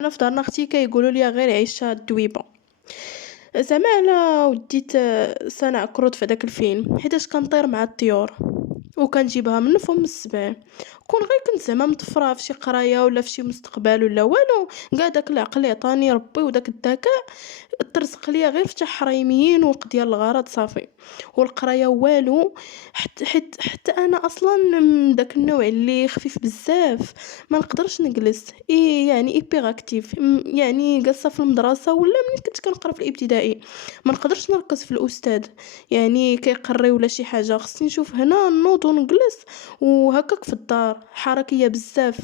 أنا في دارنا اختي كيقولوا لي غير عيشها الدويبة. زعما على وديت صنع كروت في داك الفيلم حيتاش كنطير مع الطيور وكنجيبها من فم السبع. كون غير كنت زعما مطفرة في شي قرايه ولا في شي مستقبل ولا والو، كاع داك العقل اللي عطاني ربي وداك الذكاء ترزق ليا غير فتح حريميين وقت ديال الغرض صافي. والقرايه والو، حتى انا اصلا من داك النوع اللي خفيف بزاف، ما نقدرش نجلس يعني ايبر اكتيف، يعني جالسه في المدرسه ولا ملي كنت كنقرا في الابتدائي ما نقدرش نركز في الاستاذ، يعني كيقري ولا شي حاجه خصني نشوف هنا نوض ونجلس. وهكاك في الدار حركيه بزاف،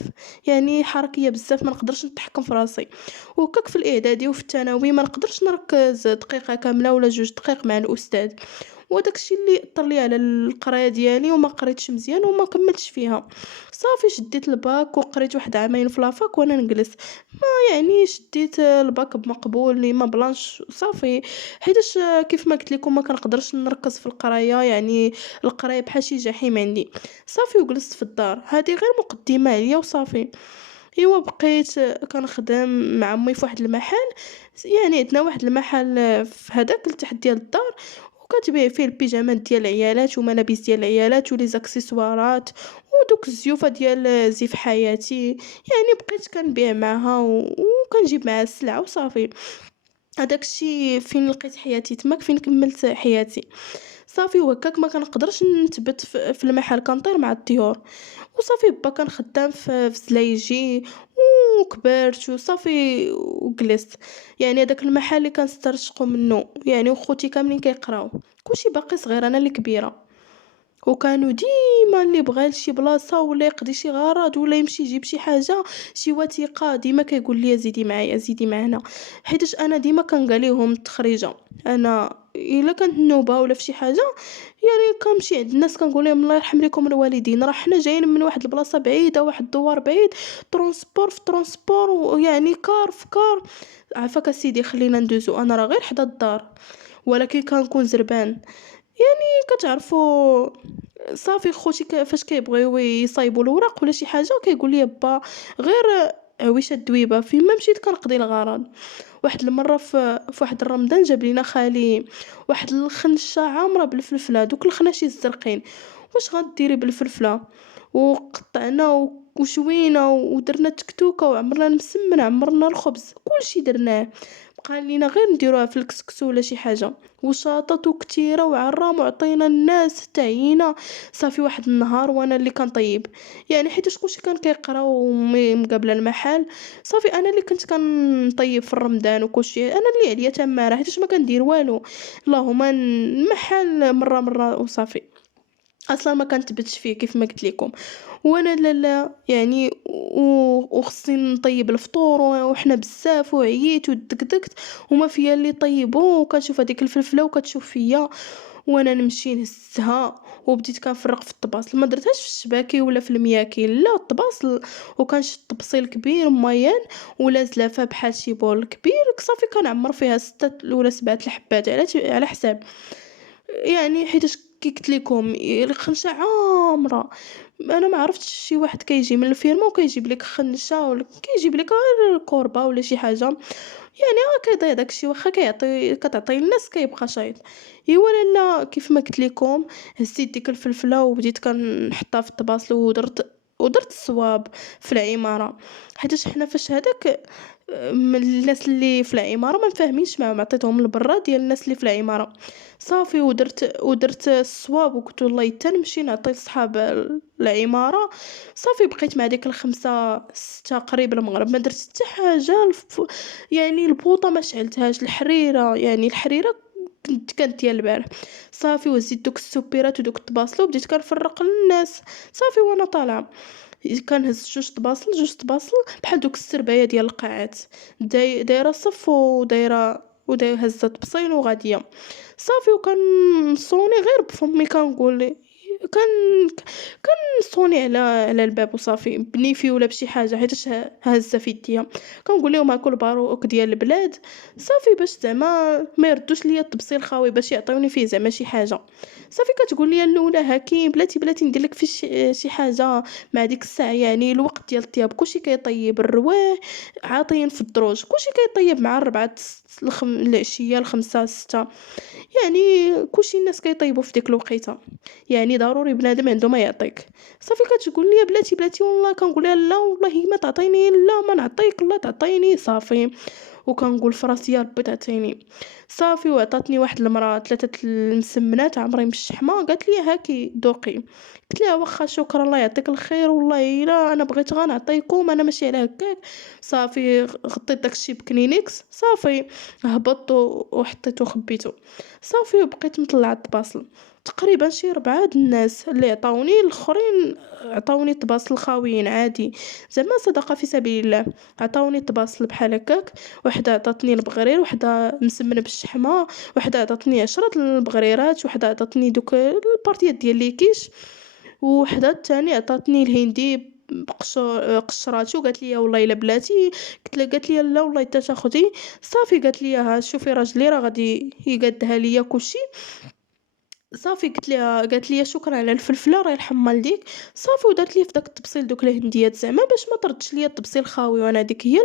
يعني حركيه بزاف ما نقدرش نتحكم في راسي. وهكاك في الاعدادي وفي الثانوي ما نقدرش نركز دقيقه كامله ولا جوج دقائق مع الاستاذ. وداك الشيء اللي اثر لي على القرايه ديالي وما قريتش مزيان وما كملتش فيها. صافي شديت الباك وقريت واحد عامين في لافاك وانا نجلس، ما يعني شديت الباك بمقبول لي ما بلانش صافي. حيتاش كيف ما قلت لكم ما كنقدرش نركز في القرايه، يعني القرايه بحال شي جحيم عندي. صافي وجلست في الدار، هذه غير مقدمه عليا وصافي. ايوا بقيت كنخدم مع امي في واحد المحل، يعني عندنا واحد المحل في هذاك لتحت ديال الدار، وكتبيع فيه البيجامات ديال العيالات وملابس ديال العيالات ولي زاكسيسوارات ودوك الزيوفه ديال زيف حياتي. يعني بقيت كنبيع معاها وكنجيب معاها السلعه وصافي. هداك الشيء فين لقيت حياتي تماك فين كملت حياتي. صافي وهكاك ما كنقدرش نثبت في المحل كنطير مع الطيور. وصافي با كان خدام في زلايجي وكبرت وصافي وجلست. يعني هذاك المحل اللي كنسترشقو منه، يعني وخوتي كاملين كيقراو، كلشي باقي صغير انا اللي كبيره. وكانوا ديما اللي بغى لشي بلاصه ولا يقضي شي غرض ولا يمشي يجيب شي حاجه شي وثيقه ديما كيقول لي زيدي معايا زيدي معنا. حيتاش انا ديما كنقال لهم التخريجه، انا الا كانت نوبه ولا في شي حاجه يعني كنمشي عند الناس كنقول لهم الله يرحم لكم الوالدين، راه حنا جايين من واحد البلاصه بعيده واحد الدوار بعيد، ترونسبور في ترونسبور ويعني كار في كار. عافاك اسيدي خلينا ندوزو، انا راه غير حدا الدار ولكن كنكون زربان. يعني كتعرفوا صافي خوتي فاش كيبغيو يصايبوا الوراق ولا شي حاجه كيقول لي با غير عويشه الدويبه فين ما مشيت كنقضي الغرض. واحد المره في واحد الرمضان جاب لينا خالي واحد الخنشه عامره بالفلفله، دوك الخناشي الزرقين. واش غديري بالفلفله؟ وقطعنا وشوينا ودرنا تكتوكه وعمرنا المسمن عمرنا الخبز كلشي درناه. بقى لينا غير نديروها في الكسكسو ولا شي حاجه. وشاطط وكتيره وعرام وعطينا الناس تعينا. صافي واحد النهار وانا اللي كنطيب، يعني حيت كلشي كان كيقرا مقابله المحل. صافي انا اللي كنت كنطيب في رمضان وكلشي، انا اللي عليا تماره حيت ما كندير والو، اللهم المحل مره وصافي. اصلا ما كنتبتش فيه كيف ما قلت لكم. وانا لا يعني وخصني نطيب الفطور وحنا بزاف وعييت ودكدكت وما فيا اللي طيبو، وكنشوف هذيك الفلفله وكتشوف فيا وانا نمشي نهزها. وبديت كنفرق في الطباصل، ما درتهاش في الشباكي ولا في المياكي لا الطباصل. وكنشد بصيل كبير ميان ولا زلافه بحال شي بول كبير صافي كنعمر فيها 6 ولا 7 الحبات على حساب. يعني حيتاش كي قلت لكم الخنشه عامره، انا ما عرفتش شي واحد كيجي من الفيرما وكيجيب لك خنشه ولا كيجيب لك غير كوربه ولا شي حاجه، يعني كيضيع داكشي واخا كتعطي الناس كيبقى شايط. ايوا لالا كيف ما قلت لكم هزيت ديك الفلفله وبديت كنحطها في الطباصل ودرت الصواب في العماره. حيتاش حنا فاش هذاك من الناس اللي في العماره ما فاهمينش معاهم، عطيتهم البرا ديال الناس اللي في العماره. صافي ودرت الصواب وقلت والله حتى نمشي نعطي لصحاب العماره. صافي بقيت مع ديك الخمسة 6 قريب المغرب ما درت حتى حاجه يعني البوطه ما شعلتهاش، الحريره يعني الحريره كانت ديال البارح. صافي وزيت دوك السوبيرات ودوك الطباصل وبديت كنفرق للناس. صافي وانا طالعه كنهز جوج طباصل بحال دوك السربايه ديال القاعات، دايره صف ودايره هزات بصين وغاديه. صافي وكنصوني غير بفمي كنقول كان كنصوني على الباب وصافي بنيفي ولا بشي حاجه حيتاش هازه في يديا. كنقول لهم هاكل باروك ديال البلاد صافي باش زعما ما يردوش ليا الطبسيل خاوي باش يعطيوني فيه زعما شي حاجه. صافي كتقول لي الاولى هاكي بلاتي ندير لك في شي حاجه مع ديك الساعه، يعني الوقت ديال الطياب كلشي كيطيب، الرواح عاطين في الدروج كلشي كيطيب مع الربعة العشيه الخمسة ستة، يعني كلشي الناس كيطيبوا في ديك الوقيته، يعني ضروري بنادم عنده ما يعطيك. صافي كتقول لي بلاتي والله، كنقول لها لا والله ما تعطيني، لا ما نعطيك، لا تعطيني. صافي وكنقول في راسي يا ربي تعطيني. صافي وعطاتني واحد المراه 3 المسمنات عمري بالشحمه، قالت لي هاكي دوقي. قلت لها واخا شكرا الله يعطيك الخير، والله الا انا بغيت غير نعطيكم، انا ماشي على هكاك. صافي غطيت داكشي بكلينكس، صافي هبطت وحطيته وخبيته. صافي وبقيت مطلعه الطباصل تقريبا شي 4 د الناس اللي عطاوني، الاخرين عطاوني طباصل خاويين عادي، زعما صدقه في سبيل الله. عطاوني طباصل بحال هكاك، وحده عطاتني البغرير، وحده مسمنه بالشحمه، وحده عطاتني 10 البغريرات، وحده عطاتني دوك البارتيات ديال لي كيش، وحده الثاني عطاتني الهندي قشراتو، قالت لي والله الا بلاتي. قالت لي لا والله حتى تاخدي. صافي قالت لي ها شوفي راجلي راه غادي يقادها ليا كلشي. صافي قالت لي شكرا على الفلفله راهي الحمال ديك. صافي ودارت لي في داك التبصيل دوك الهنديات زعما باش ما طردش ليا التبصيل خاوي، وانا ديك هي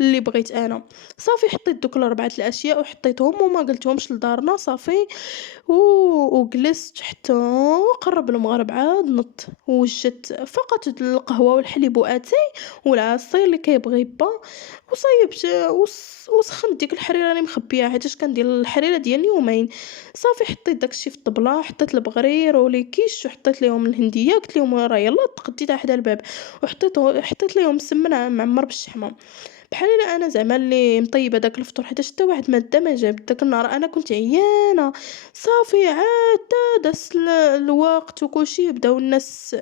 اللي بغيت انا. صافي حطيت دوك الاربعه الاشياء وحطيتهم وما قلتهمش لدارنا. صافي و... وجلست حتى قرب المغرب عاد نط، وجدت فقط القهوه والحليب واتاي والعصير اللي كيبغي با، وصايبت وسخنت ديك الحريره اللي مخبيها حيتاش كندير الحريره ديال يومين. صافي حطيت داكشي في الطبله، حطيت البغرير ولي كيش وحطيت ليهم الهنديه، قلت لهم راه يلا تقديتها حدا الباب، حطيت ليهم السمن معمر بالشحمه، بحال انا زعما اللي مطيبه داك الفطور، حيت حتى واحد ماده ما جاب داك النهار، انا كنت عيانه. صافي عاد داز الوقت وكلشي، بداو الناس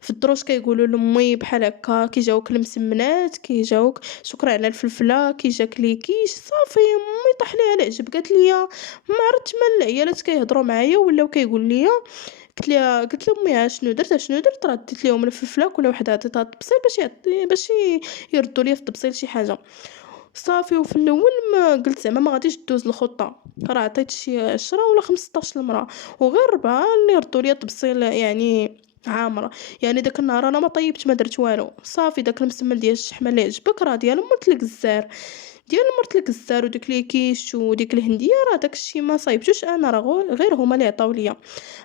في الدروج كيقولوا لامي بحال هكا كيجاوك المسمنات، كيجاوك شكرا على الفلفله، كيجاك لي كيش. صافي امي طاح ليها العجب، قالت لي ما عرفتش مال العيالات كيهضروا معايا ولاو كيقول لي. قلت لها امي ها شنو درت راه ديت ليهم الفلفله، كل وحده عطيتها الطبسيل باش يردوا لي في الطبسيل شي حاجه. صافي وفي الاول ما قلت زعما ما غاديش دوز الخطه، راه عطيت شي 10 ولا 15 المراه، وغير 4 اللي ردوا لي الطبسيل يعني عامره. يعني داك النهار انا ما طيبت ما درت والو. صافي داك المسمن ديال الشحمه اللي عجبك راه ديال مرت الكزار، وديك لي كيش وديك الهنديه، راه داكشي ما صايبتوش انا، راه غير هما اللي عطاو ليا،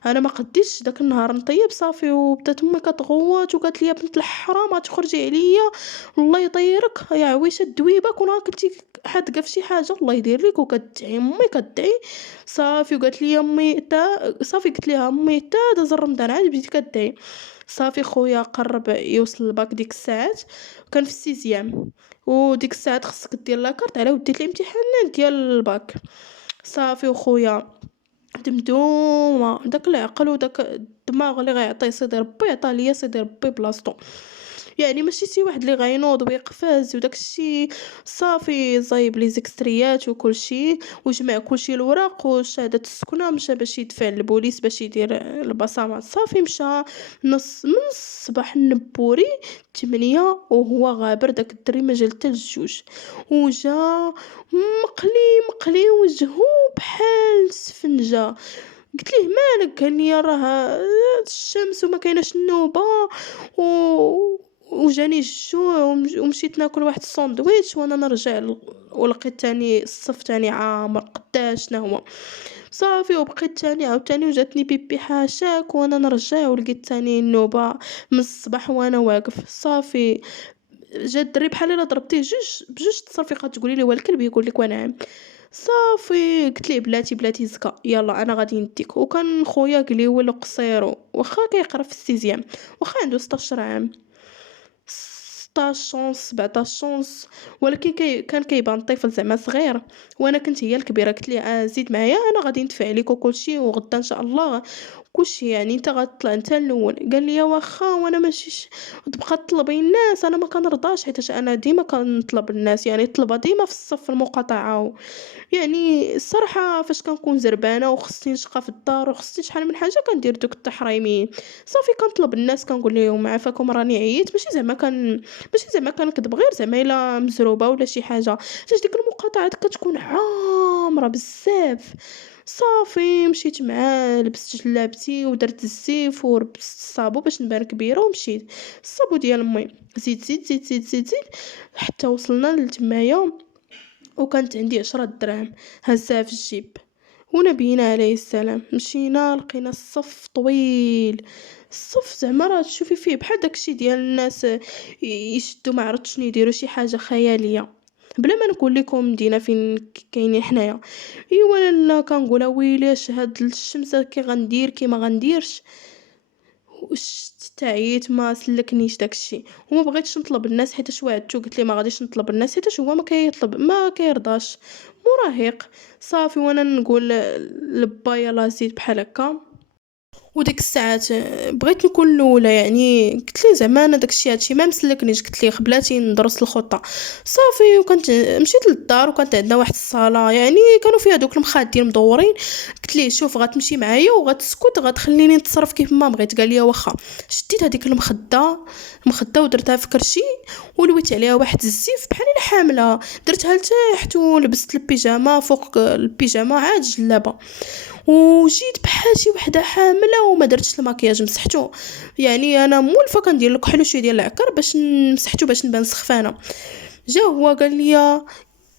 انا ما قديتش داك النهار نطيب. صافي وبدات امي كتغوت وقالت لي بنت الحرام غتخرجي عليا، الله يطيرك يا عويشه الدويبه، كون كنتي حادقه في شي حاجه الله يدير لك. وكتدعي امي كتدعي. صافي وقالت لي امي صافي قلت لها امي تا داز رمضان عاد بديتي كدعي. صافي خويا قرب يوصل الباك ديك الساعات، كان في السيزيام، وديك الساعات خصك دير لاكارت على وديت الامتحانات ديال الباك. صافي وخويا دمدومه داك العقل وداك الدماغ اللي غيعطيه سيدي ربي عطاه ليا سيدي ربي بلاصتو، يعني ماشي شي واحد اللي غينوض ويقفز وداك الشيء. صافي صايب لي زيكستريات وكل شيء، وجمع كل شيء الوراق وشهاده السكنه، مشى باش يدفع للبوليس باش يدير البصمات. صافي مشى نص من الصباح النبوري 8 وهو غابر، داك الدري ما جا حتى للجوج، وجا مقلي وجهو بحال السفنجه. قلت ليه مالك؟ قال لي راه الشمس وما كايناش النوبه وجاني الجوع ومشيت ناكل واحد الساندويتش وانا نرجع ولقيت تاني الصف تاني عامر قداش شنو هو. صافي وبقيت تاني عاوتاني وجاتني بيبي حاشاك وانا نرجع، ولقيت تاني النوبه من الصباح وانا واقف. صافي جا الدري بحال الا ضربتيه بجوج تصرفيقات، تقولي لي والكلب يقول لك ونعم. صافي قلت ليه بلاتي زكا يلا انا غادي نديك. وكان خويا قليول وقصير واخا كيقرا في السيزيام، واخا عنده 16 عام، 16 شونس 17 شونس، ولكن كان كيبان طفل زعما صغير، وانا كنت هي الكبيره. قلت ليه زيد معايا انا غادي ندفع لك وكلشي، وغدا ان شاء الله كلشي يعني انت غتطلع انت الاول. قال لي واخا وانا ماشي تبقى تطلبي الناس، انا ما كنرضاش حيت انا ديما كنطلب الناس، يعني طلبه ديما في الصف المقاطعه يعني الصراحه فاش كنكون زربانه وخصني نشقى في الدار وخصني شحال من حاجه كندير دوك التحريمين. صافي كنطلب الناس كنقول لهم عافاكم راني عييت، ماشي زعما كنكذب، غير زعما الا مزروبه ولا شي حاجه، حيت ديك المقاطعات كتكون عامره بزاف. صافي مشيت معاه، لبست جلابتي ودرت الزيف وربطت الصابو باش نبان كبيرة ومشيت. الصابو ديال مي، زيد زيد زيد زيد زيد زيد حتى وصلنا لتمايا، وكانت عندي 10 دراهم هزها في الجيب. ونبينا عليه السلام مشينا لقينا الصف طويل، الصف زعما راه تشوفي فيه بحال داكشي ديال الناس يشدوا ما عرفت شنو يديروا، شي حاجه خياليه. بلا ما نقول لكم مدينه فين كاينين حنايا. ايوا لا كنقولها ويلي هاد الشمس كي غندير كي ما غنديرش. تعييت ما سلكنيش داكشي، وما بغيتش نطلب الناس حيت وعدتو قلت لي ما غاديش نطلب الناس حيت هو ما كيطلب ما كيرضاش مراهق. صافي وانا نقول لبا يلاه زيد بحال هكا. وديك الساعات بغيت نكون الاولى، يعني قلت لي زعما انا داكشي هادشي ما مسلكنيش، قلت لي بلاتي ندرس الخطه. صافي وكنت مشيت للدار وكانت عندنا واحد الصاله يعني كانوا فيها دوك المخادين مدورين. قلت ليه شوف غتمشي معايا وغتسكت غتخليني نتصرف كيف ما بغيت. قال لي واخا. شديت هذيك المخده ودرتها في كرشي ولويت عليها واحد الزيف بحال الا حامله، درتها لتحت ولبست البيجامه فوق البيجامه عاد جلابه، وجيت بحال شي وحده حامله وما درتش المكياج مسحتو. يعني انا مولفه كندير الكحل وشويه ديال العكر باش مسحتو باش نبان سخفانه. جا هو قال لي،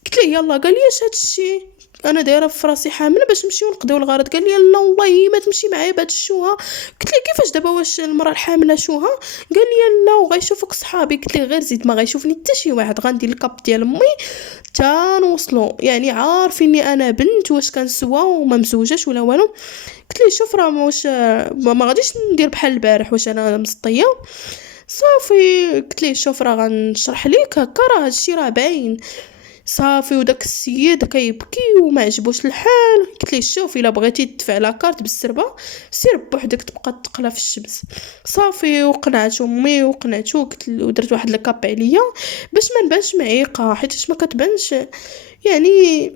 قلت ليه يلا، قال لي اش هادشي انا دايره في راسي حامله باش نمشيو نقضيو الغرض. قال لي لا والله ما تمشي معايا بهاد الشوها. قلت ليه كيفاش دابا واش المراه الحامله شوها؟ قال لي لا وغيشوفك صحابي. قلت ليه غير زيد ما غيشوفني حتى شي واحد، غندير الكاب ديال امي تا نوصلوا، يعني عارفيني انا بنت واش كنسوا وما مزوجاش ولا والو. قلت ليه شوف راه واش ما غاديش ندير بحال البارح واش انا مسطيه. صافي قلت ليه شوف راه غنشرح ليك هكا راه هادشي راه باين. صافي وداك السيد كيبكي وما عجبوش الحال. قلت ليه شوف الا بغيتي تدفع لاكارت بالسربه سير بوحدك تبقى تقلى في الشمس. صافي وقنعت امي وقنعتو، قلت ودرت واحد الكاب عليا باش ما نبانش معيقه حيت ما كتبانش يعني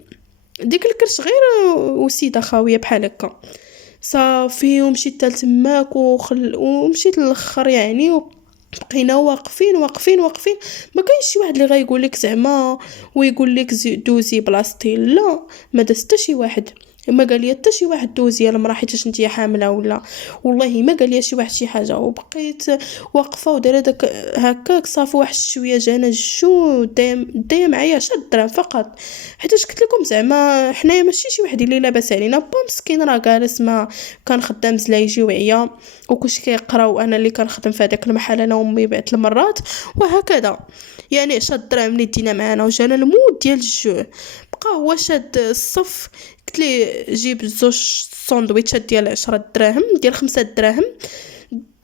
ديك الكرش غير وسيده خاويه بحال هكا. صافي ومشيت تماك ومشيت للاخر يعني. بقينا واقفين واقفين واقفين، ما كاينش شي واحد اللي غايقول لك زعما ويقول لك دوزي بلاصتي، لا ما داز حتى شي واحد. ما قال لي حتى شي واحد دوزي المراه حيت انتي حامله ولا والله ما قال لي شي واحد شي حاجه. وبقيت واقفه ودايره داك هكاك. صافي واحد شويه جانا الجو دايم معايا 10 دراهم فقط، حيت قلت لكم زعما حنايا ماشي شي واحد اللي لاباس علينا. با مسكين راه جالس ما كان خدام زلايجي وعيا وكلشي كيقرا، وانا اللي كنخدم في هذاك المحل انا وامي بعت المرات وهكذا. يعني 10 دراهم اللي دينا معانا وجانا الموت ديال الجوع. بقى هو شاد الصف. قلت ليه جيب زوج ساندويتشات ديال 10 دراهم ديال 5 دراهم.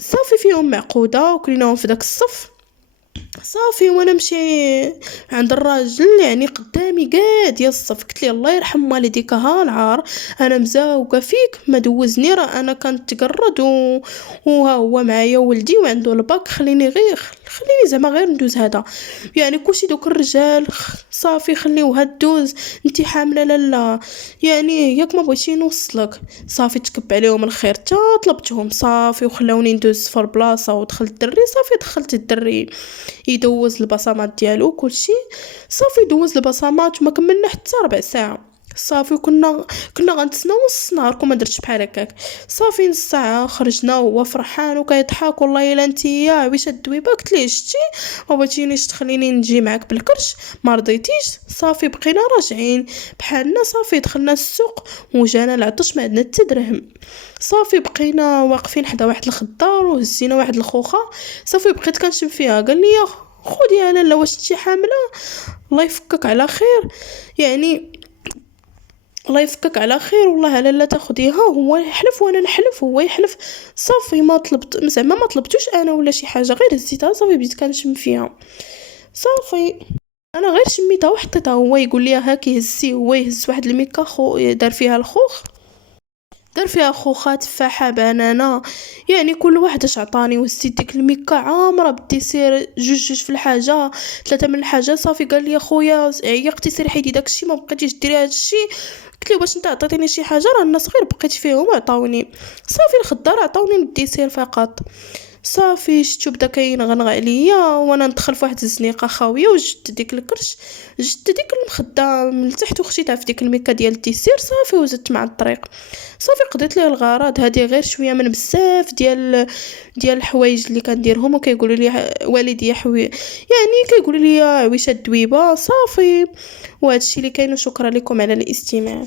صافي فيهم معقوده وكليناهم في داك الصف. صافي وانا نمشي عند الراجل يعني قدامي قاد يا الصف. قلت لي الله يرحم والديك ها العار انا مزاوقه فيك ما دوزني، راه انا كنت تقرد وها هو معايا ولدي وعنده الباك، خليني زعما غير ندوز هذا. يعني كلشي دوك الرجال صافي خليوها دوز انتي حامله لا يعني ياك ما بغيتي نوصلك. صافي تكب عليهم الخير تا طلبتهم صافي وخلاوني ندوز في البلاصه ودخلت الدري. صافي دخلت الدري يدوز البصمات ديالو كلشي. صافي دوز البصمات وما كملنا حتى ربع ساعه. صافي كنا غنتسناو نص نهار كون ما درتش بحال هكاك. صافي نص ساعه خرجنا وهو فرحان وكيضحك والله الا نتيا عويش الدويبه. قلت ليه شتي ما بغيتينيش تخليني نجي معاك بالكرش ما رضيتيش. صافي بقينا راجعين بحالنا. صافي دخلنا السوق وجانا العطش ما عندنا حتى درهم. صافي بقينا واقفين حدا واحد الخضار وهزينا واحد الخوخه. صافي بقيت كنشم فيها. قال لي خذي انا لا واش انتي حامله الله يفكك على خير، يعني الله يفكك على خير والله على لا تاخديها. هو يحلف وانا نحلف هو يحلف. صافي ما طلبت زعما ما طلبتوش انا ولا شي حاجه غير هزيتها. صافي بديت كنشم فيها. صافي انا غير شميتها وحطيتها. هو يقول لي هاكي هزي. هو يهز واحد الميكا دار فيها الخوخ، دار فيها خوخات تفاحه بنانه يعني كل واحد اش عطاني. وزيت ديك الميكا عامره بالديسير جوج في الحاجه 3 من الحاجه. صافي قال لي خويا عيقتي سيري حيدي داكشي ما بقيتيش ديري هادشي. قلت له باش انت عطيتيني شي حاجه راه الناس غير بقيت فيهم عطاوني. صافي الخضار عطاوني الديسير فقط. صافي شتو بدا كينغنغ عليا وانا ندخل في واحد الزنيقه خاويه، وجدت ديك الكرش، جدت ديك المخده من التحت وخشيتها في ديك الميكا ديال التيسير صافي، وزدت مع الطريق صافي قضيت ليه الغرض. هذه غير شويه من بزاف ديال الحوايج اللي كنديرهم وكيقولوا لي والديا يعني كيقولوا لي عويشه الدويبه صافي. وهذا الشيء اللي كاين، وشكرا لكم على الاستماع.